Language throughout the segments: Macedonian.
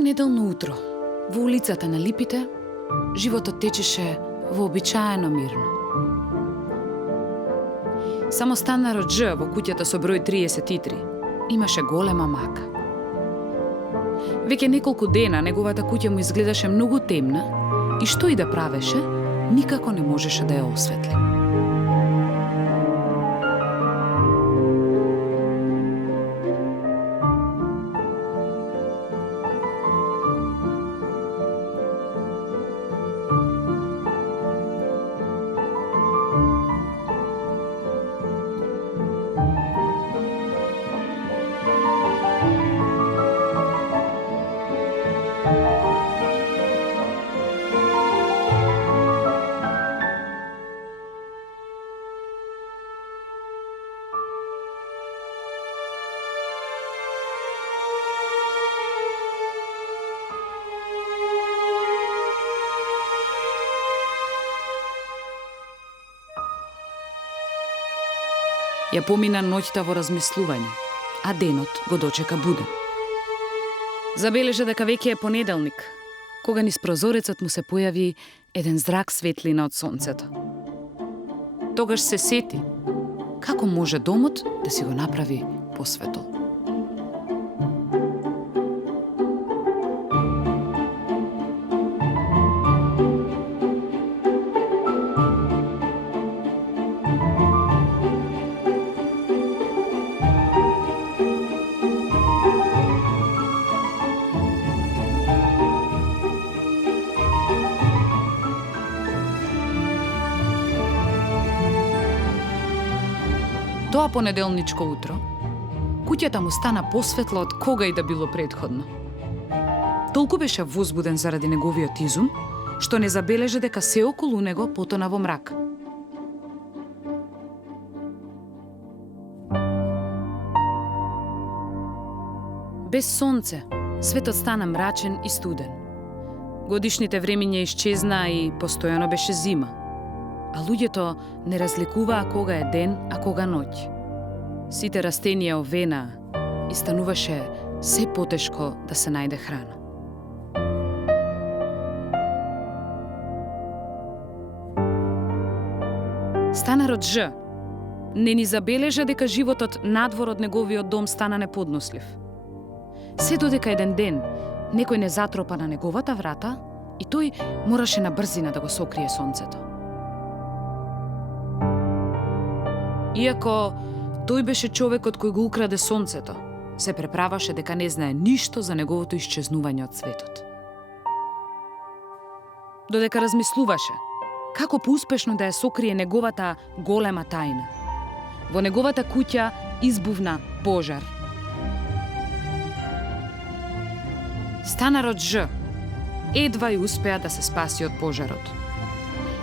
Тоа неделно утро, во улицата на Липите, животот течеше вообичаено мирно. Само станарот Дж во куќата со број 33 имаше голема мака. Веќе неколку дена неговата куќа му изгледаше многу темна и што и да правеше, никако не можеше да ја осветли. Ја помина ноќта во размислување, а денот го дочека буден. Забележа дека веќе е понеделник, кога низ прозорецот му се појави еден зрак светлина од сонцето. Тогаш се сети како може домот да си го направи посветол. Тоа понеделничко утро, куќата му стана посветла од кога и да било предходно. Толку беше возбуден заради неговиот изум, што не забележа дека се околу него потона во мрак. Без сонце, светот стана мрачен и студен. Годишните времиња исчезна и постојано беше зима. А луѓето не разликуваа кога е ден, а кога ноќ. Сите растенија овенаа и стануваше се потешко да се најде храна. Станарот Ж не ни забележа дека животот надвор од неговиот дом стана неподнослив. Се додека еден ден некој не затропа на неговата врата и тој мораше на брзина да го сокрие сонцето. Иако тој беше човекот кој го украде сонцето, се преправаше дека не знае ништо за неговото исчезнување од светот. Додека размислуваше како поуспешно да ја сокрие неговата голема тајна, во неговата куќа избувна пожар. Станарот Ж едва и успеа да се спаси од пожарот.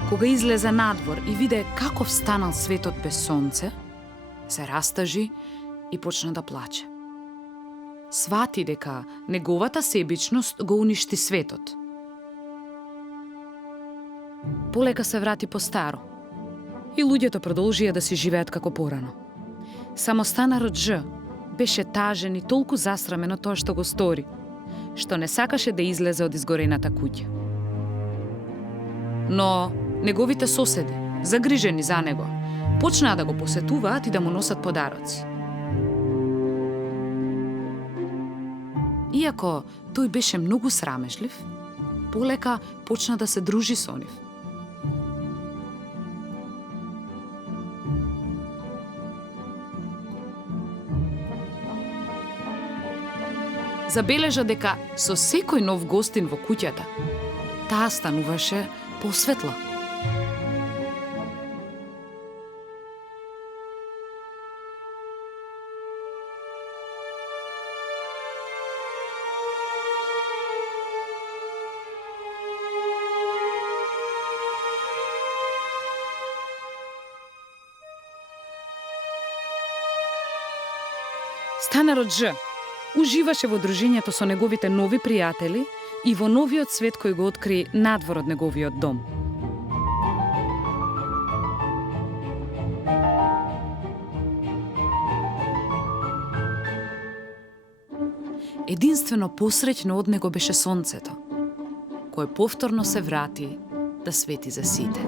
Кога излезе надвор и виде каков станал светот без сонце, се растажи и почна да плаче. Свати дека неговата себичност го уништи светот. Полека се врати по старо и луѓето продолжија да си живеат како порано. Само станарот Ж беше тажен и толку засрамен од тоа што го стори, што не сакаше да излезе од изгорената куќа. Но неговите соседи, загрижени за него, почнаа да го посетуваат и да му носат подароци. Иако тој беше многу срамежлив, полека почна да се дружи со нив. Забележа дека со секој нов гостин во куќата, таа стануваше посветла. Станарот Ж уживаше во дружењето со неговите нови пријатели и во новиот свет кој го откри надвор од неговиот дом. Единствено посреќно од него беше сонцето, кое повторно се врати да свети за сите.